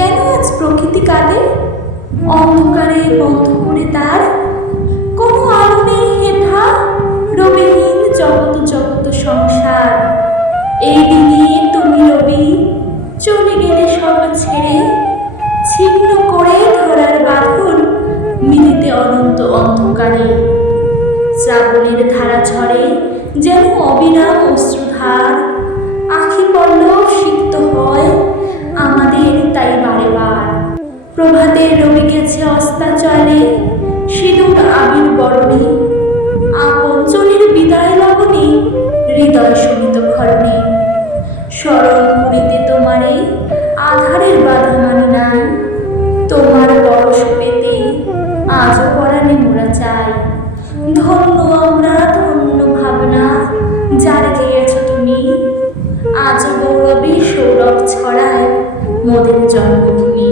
কেন আজ প্রকৃতি কাঁদে? অন্ধকারে বন্ধ করে তার কোনো আলো নেই হেথা, রবিহীন জগত জগত সংসার। এই দিনে তুমি রবি চলে গেলে সব ছেড়ে, ছিন্ন করে ধরার বাঁধন মিলিতে অনন্ত অন্ধকারে। শ্রাবণের ধারা ঝরে যেন অবিরাম অশ্রুধার, আখি পল্লব সিক্ত হয় আমাদের তাই বারে বার। প্রভাতের রবি গেছে অস্তাচলে, সিঁদুর আবির বরণে, আপনজনের বিদায় লগনে হৃদয় শোভিত ক্ষরণে। স্মরণ করিতে তোমারে আধারের বাধা মানি নাই, তোমার পরশ পেতে আজও পরাণে মোরা চাই। ধন্য আমরা ধন্য ভাবনা যার গিয়েছ তুমি, আজ গৌরবে সৌরভ ছড়ায় মোদের জন্মভূমি।